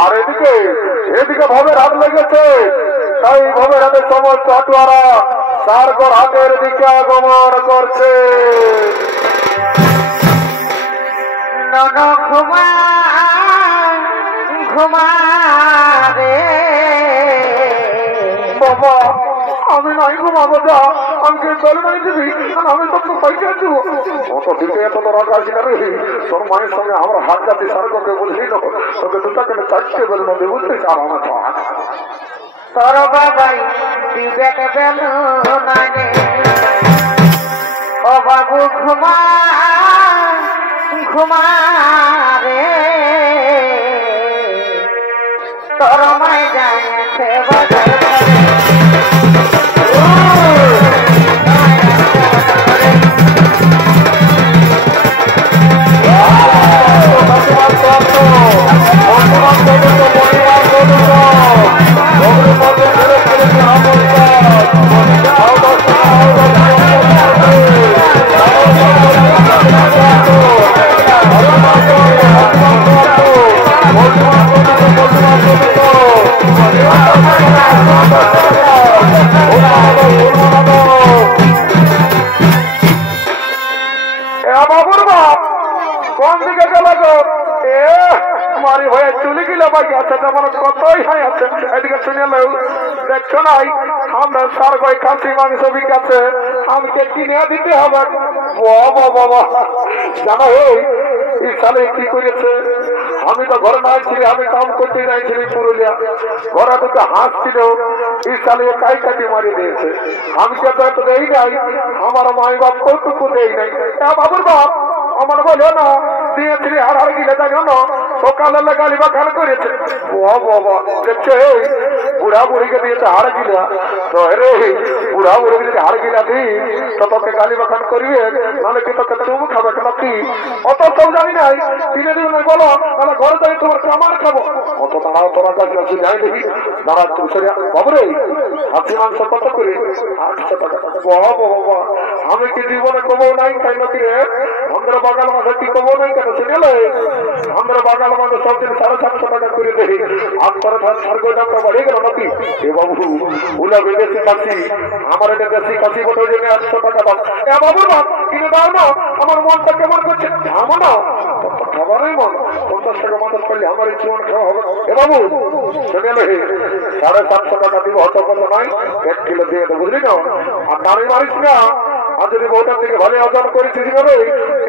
আর এদিকে এদিকে ভবের হাত লেগেছে, তাই ভবের হাতে সমস্ত হাটুয়ারা সারগর হাটের দিকে আগমন করছে। ঘুমা ঘুমা রে বাবা, আমি নাই ঘুমাবো, যা আমাকে চলে নাই দিবি, আমি তো পয়সা দিব। অত দিকে এত তোর রাগ আসি না রে, তোর মায়ের সঙ্গে আমার হাত যাতে সারগরকে বুঝলি না, তোকে দুটা কেন চারটে বেল নদী বুঝতে চাও না তো। তোর বাবাই বিবেক বেল নাই রে ও বাবু ঘুমা ঘুমা রে তোর মাই যাচ্ছে বাজার বাবুর বাপ কোন দিকে গেল গো? মারি হয়ে চলে গেল বাকি আছে, তেমন কতই হয়ে আছে। এদিকে শুনে দেখছো নাই আমরা সারগয় খাসি মাংস বিকাছে, আমাকে কিনে দিতে হবে। বাবা বাবা জানো এই সালে কি করেছে, আমি তো ঘরে নাই ছিলি, আমি কাম করতে যাইছিলি পুরুলিয়া, ঘরে দুটো হাঁস ছিল, এই সালে কাই কাটি মারি দিয়েছে। আমি কে তো এত দেই নাই, আমার মাই বাপ কৌটুকু দেই নাই। বাবুর বাপ আমার বলো না দিয়েছিলি হার হার গিলে জানো না, সকালে লাগালি বা খাল করেছে। বাবা দেখছো বুড়া বুড়িকে দিয়েছে হার গিলা, তো রে বুড়া বুড়ি যদি হার গিলা দিই তো তোকে গালি বাখান করিয়ে, নাহলে কি তোকে চুমু খাবে নাকি? অত সব জানি নাই, কিনে দিবে না বলো, তাহলে ঘরে যাই তোমার কামার খাবো। অত দাঁড়াও তোরা কাছে যাই দেখি, দাঁড়া তুমি বাবুরে হাসি মাংস কত করে? 800 টাকা। বাবা বাবা আমি কি জীবনে কবো নাই তাই নাকি রে? আমরা বাগাল মাঝে কি কবো নাই কেন শুনেলে? আমরা বাগাল মাঝে সবদিন 750 টাকা করে দেই, আর পরে সারগো দামটা বাড়িয়ে গেল নাকি? এ বাবু ওলা বেশি কাশি, আমার এটা বেশি কাশি বটে জন্য 800 টাকা দাম। এ বাবু না কিনে দাও না, আমার মনটা কেমন করছে। যাবো না খাবারই মন 50 টাকা মানুষ করলে আমার জীবন খাওয়া হবে। এ বাবু শুনেলে 750 টাকা দিব, হত কত নয়, 1 কিলো দিয়ে দেবো বুঝলি না? আর দাঁড়ি মারিস না, আর যদি বউটার থেকে ভালো অর্জন করেছিস রে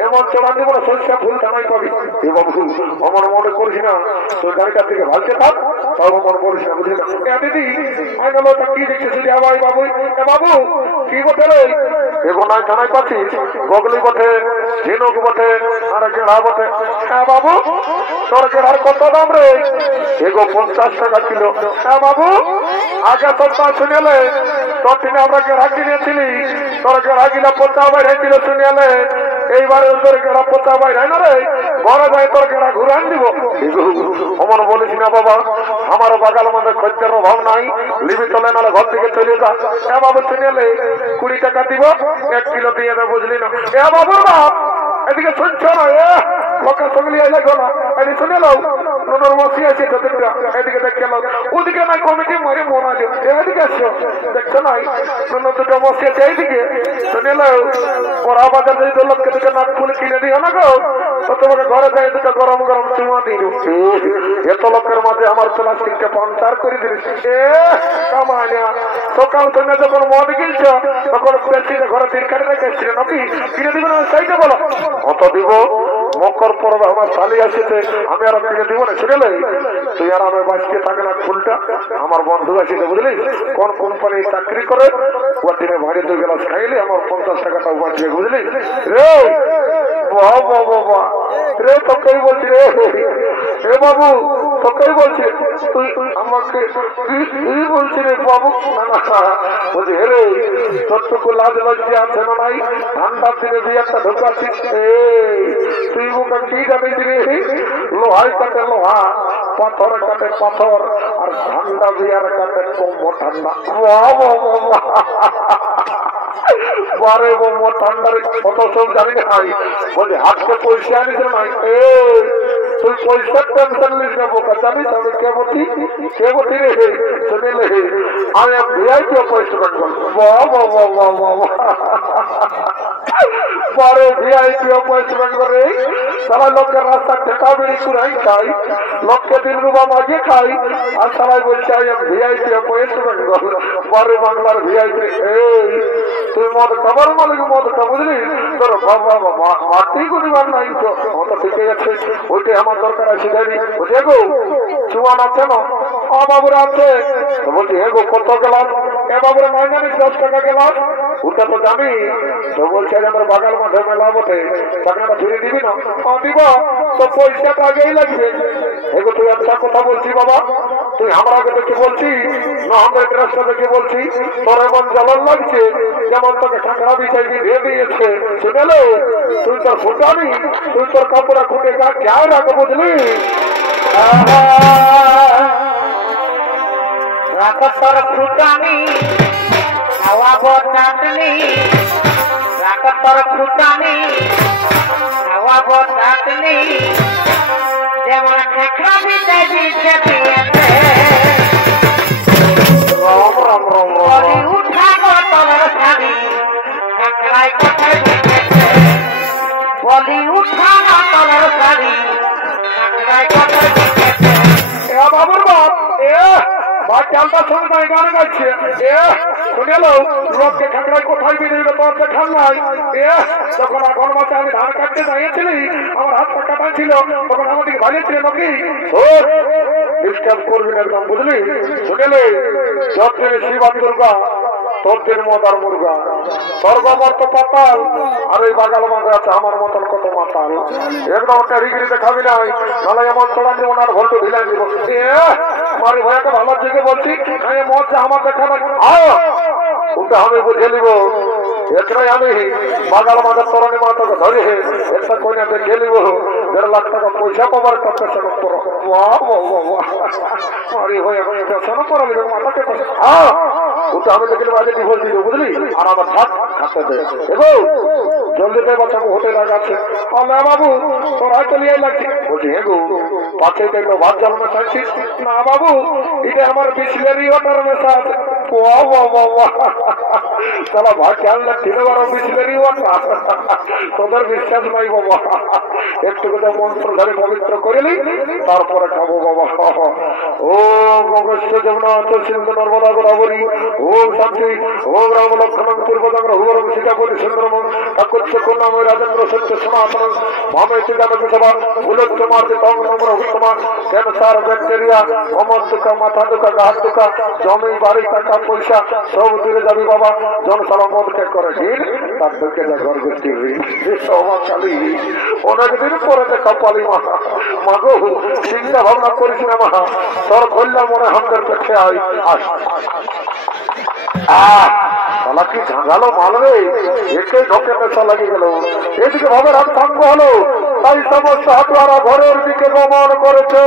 এমন চড়া দিব না, সরষা ফুল টানাই পাবি। এ বাবু আমার মনে করিস না, তোর গাড়িটার থেকে ভালতে থাক, তাও মনে করিস না বুঝলি না? দিদি আমি বলো কি দেখছিস ভাই বাবু? এ বাবু কি বটে রে? এগো নাই টানাই পাচ্ছিস, বগলি বটে, ঝিনুক বটে, আর গেড়া বটে। হ্যাঁ বাবু তোর গেড়ার কত দাম রে? এগো 50 টাকা কিলো। হ্যাঁ বাবু আগে সপ্তাহ শুনেলে তোর দিনে আমরা গেড়া কিনেছিলি, তোর গেড়া গিলা পোতা বাইরে ছিল শুনেলে, এইবারে তোর গেড়া পোতা বাইরে না রে, ঘরে যাই তোর গেড়া ঘুরান দিব। অমন বলিস না বাবা, আমার বাগাল মধ্যে খদ্দের অভাব নাই, লিবি চলে নাহলে ঘর থেকে চলে যা। এ বাবু শুনেলে 20 টাকা দিব, 1 কিলো দিয়ে দেবে বুঝলি না? এ বাবুর বাপ এদিকে শুনছ না, লোকের সঙ্গে নিয়ে যাইছো না, এদিকে শুনে লো নুনুর মশি আছে তোদেরটা, এদিকে দেখে লো, ওদিকে নাই কমিটি মরে মরা দিও, এদিকে আসছো দেখছো নাই নুনুর দুটো মশি আছে এইদিকে শুনে লো। ওরা বাজার যদি তো লোককে দুটো নাক ফুলে কিনে দিও না গো, তো তোমাকে ঘরে যাই দুটো গরম গরম চুমা দিল। এত লোকের মাঝে আমার প্লাস্টিককে পাঞ্চার করে দিলিস। কামাইনা সকাল তুমি যখন মদ গিলছ তখন প্লাস্টিকের ঘরে তিন কাটে রেখেছিল নাকি? কিনে দিবে না সেইটা বলো? অত দিব মকর পরবে আমার শালি আসিতে, আমি আর কিনে দিব না শুনেলে? তুই আর আমি বাঁচতে থাকে না ফুলটা, আমার বন্ধু আসিতে বুঝলি, কোন কোম্পানি চাকরি করে, ওর দিনে ভারী 2 গ্লাস খাইলে আমার 50 টাকাটাও বাঁচবে বুঝলি রে? বাবা বাবা রে তোকেই বলছি রে, রে বাবু তোকেই বলছি, তুই আমাকে কি বলছি রে বাবু? না না বলছি রে তোরটুকু লাজ লজ্জা আছে না নাই? ঠান্ডার দিনে দুই একটা ঢোকাচ্ছিস, তুই মুখে কি জানিস রে? লোহায় কাটে লোহা, পাথর কাটে পাথর, আর ঠান্ডা বিয়ার কাটে কম ঠান্ডা। বারে ঠান্ডার কত সব জানি না, বলছি হাতকে পয়সা আনিস নাই? তুই পয়সার টেনশন নিস না বোকা, জানিস আমি কে বটি রে শুনে লে আমি ভিআইপি অ্যাপয়েন্টমেন্ট করবো। বাহ বাহ বাহ বাহ বাহ পরে ভিআইপি অ্যাপয়েন্টমেন্ট করে সারা লোকের রাস্তা ঠেকা বেড়ি কুড়াই খাই, লোককে 3 রুপা মাঝে খাই, আর সবাই বলছে আমি ভিআইপি অ্যাপয়েন্টমেন্ট করবো। পরে বাংলার ভিআইপি এই তুই মদ খাবার মালিক মদ খা বুঝলি, তোর বাবা বাবা মারতেই করিবার নাই তো তো ঠিকই আছে, ওইটাই আমার দরকার আছে জানি। বলছি গো চুয়ান আছে না? বাবুরা আছে। বলছি হে গো কত গেলাম? এ বাবুরা নাই জানিস 10 টাকা গেলাম। ওটা তো জানি তো বলছে আমার বাগাল মাঠে মেলা বটে, টাকাটা ফিরে দিবি না? দিব তো পয়সাটা আগেই লাগবে। এগো তুই একটা কথা বলছি বাবা, তুই আমরা আগে দেখে বলছি না আমরা ড্রেসটা দেখে বলছি, তোর এমন জ্বালান লাগছে যেমন তোকে ঠাকরা বিছাই দিয়ে দিয়েছে। শুনেলে তুই তোর ফুটানি, তুই তোর কাপড়া খুঁটে গা খেয়াল রাখো বুঝলি। রাখো তোর ফুটানি খাওয়াবো চাটনি, রাখো তোর ফুটানি খাওয়াবো চাটনি, যেমন ঠেকরা বিছাই দিয়েছে দিয়েছে। রাম রাম রাম বলি উঠাবো তোর শাড়ি ঠেকরাই কোথায় দিয়েছে, বলি উঠাবো তোর শাড়ি ঠেকরাই কোথায় দিয়েছে। বাবুর বাপ চালটা সঙ্গে গান গাইছে শুনেল লোককে খাকড়ায় কোথায় বেরিয়ে তোর দেখান নাই। যখন আগর মাসে আমি ধান কাটতে দাঁড়িয়েছিলি আমার হাতটা কাটা ছিল তখন আমাদেরকে ভালিয়েছিল নাকি ডিস্টার্ব করবি না একদম বুঝলি। শুনেলে যত্নের শিব আর দুর্গা তোর মদ আর মুরগা, স্বর্গ মর্ত পাতাল আর ওই বাগাল মাঝে আছে আমার মতন কত মাতাল। একদম ওটা রিগিরি দেখাবি নাই, নাহলে এমন চড়ান দিব না ঘন্ট ঢিলাই দিব। মারি ভাইয়াকে ভালো থেকে বলছি মদ আমার দেখা না ওটা আমি বুঝে নিব। এটাই আমি বাগাল মাঝে তরণী মাতাকে ধরে একটা কইনা দেখে নিব, 1.5 লাখ টাকা পয়সা পাবার কথা শোনো করো। মারি ভাইয়া শোনো করো মাতাকে ওটা আমি দেখলে বাজে ডিভোর্স দিল বুঝলি। আর আমার ভাত খাতে দে এগো জলদি পেয়ে বাচ্চাকে হোটেল আছে বাবু তোর হয়তো নিয়ে লাগছে। বলছি এগো পাশে তো ভাত জল মেশাচ্ছিস না বাবু, এটা আমার বিসলেরি ওয়াটার মেশা আছে। তাহলে ভাত খেয়াল লাগছিল বিসলেরি ওয়াটার, তোদের বিশ্বাস নাই বাবা। একটু কথা মন্ত্র ধরে পবিত্র করিলি তারপরে খাবো বাবা। ও মগস্য যমুনা সিন্ধু নর্মদা গোদাবরী ওম শান্তি ওম রাম লক্ষ্মণ পূর্বদঙ্গ হুবরম সীতাপতি সুন্দরম কাকুচ্ছ কন্যাময় রাজেন্দ্র সত্য সনাতন মামেতি জানকী সভা উলোত্তমার তং নম্র উত্তমা ক্যান্সার ব্যাকটেরিয়া অমর দুঃখা মাথা দুঃখা গাছ দুঃখা জমি বাড়ি টাকা পয়সা সব দূরে যাবি বাবা। জনসালা মদকে করে ঋণ তার দুঃখে যা ঘর গোষ্ঠীর ঋণ সমাকালী অনেকদিন পরে দেখা পালি মা মাগো চিন্তা ভাবনা করিস না মা, তোর কল্যাণ মনে আমাদের দেখে আস। শালা কি ঝাঁঝালো মালবে, একে ঢোকে পেশা লাগিয়ে গেল। এদিকে ভাবে রাত ভাঙ্গ হলো, তাই সমস্ত হাতুয়ারা ঘরের দিকে গমন করেছে।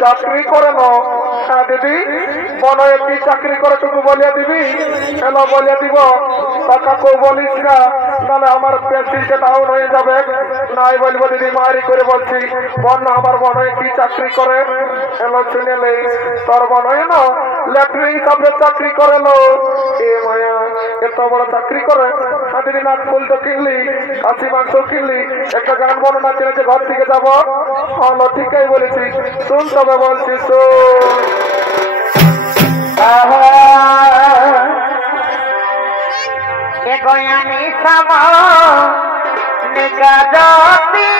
চাকরি করে না দিদি বনয়ে কি চাকরি করে টুকু বলিয়া দিবি এলো বলিয়া দিব টাকা কেউ বলিস না তাহলে আমার পেন্সিলটা ডাউন হয়ে যাবে। নাই বলবো দিদি মারি করে বলছি বন্য আমার বনয়ে কি চাকরি করে এলো শুনেলে তোর বনয়ে না ল্যাট্রিন হিসাবে চাকরি করে লো। এ মায়া এত বড় চাকরি করে দিদি নাচ ফুল তো কিনলি খাসি মাংস কিনলি একটা গান বর্ণনা চেনেছে ঘর থেকে যাবো হলো ঠিকই বলেছি শুন তবে বলছি গয়ানি সামা নিগাদতি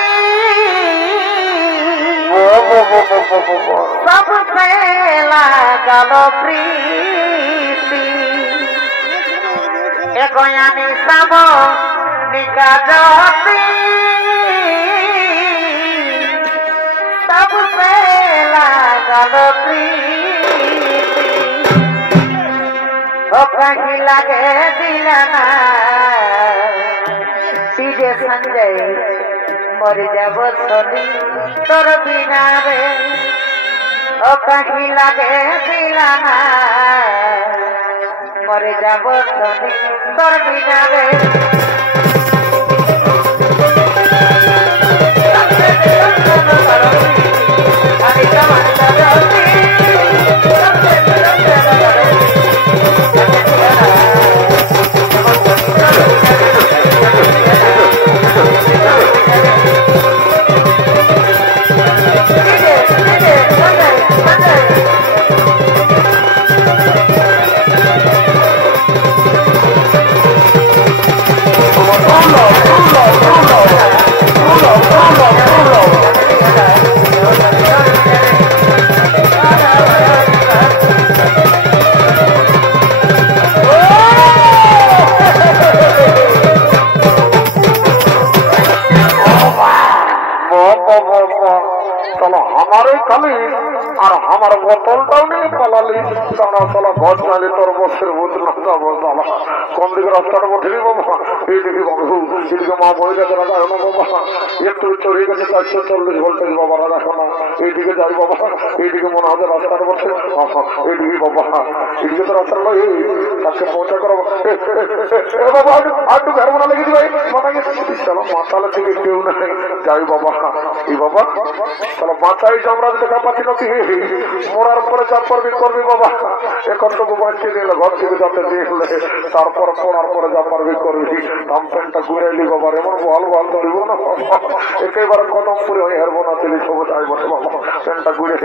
सबसे लागल प्रीति एकोयानी सब निकाजती सबसे लागल प्रीति ओ कहीं लगे दीवाना सीधे संजय मर যাব চলি তোর বিনা রে ও কहीं लगे दीवाना मर যাব চলি তোর বিনা রে चलो हमारे खाली और हमारे बोतलटाও নিয়ে পালালি দাঁড়া চলো ঘর চাইলে তোর বসের বোতল না যাবো দাঁড়া কোন দিকে রাস্তাটা বঠিবি বাবা এইদিকে বাবু এইদিকে মা বই গেছে রাখা না বাবা একটু চড়ে গেছে 440 ভোল্টেজ বাবা রাখা না এইদিকে যাই বাবা এইদিকে মনে হবে রাস্তাটা বসে এইদিকে বাবা এইদিকে তো রাস্তা নয় তাকে পৌঁছা করো এ বাবা আটু ঘর মনে লেগে দিবে মাথাকে চলো মাথালে থেকে কেউ নাই যাই বাবা এই বাবা চলো মাথায় আমরা দেখা পাচ্ছি না কি মরার পরে চাপর করবি বাবা এখন তো বাচ্চা দিলে ঘর থেকে যাতে দেখলে তারপর পড়ার পরে যা পারবি করবি দাম প্যান্টটা ঘুরাইলি বাবা এমন ভাল ভাল তো দিব না একেবারে কদম পুরে হয়ে হেরবো না দিলি সবুজ আই বসে বাবা প্যান্টটা ঘুরে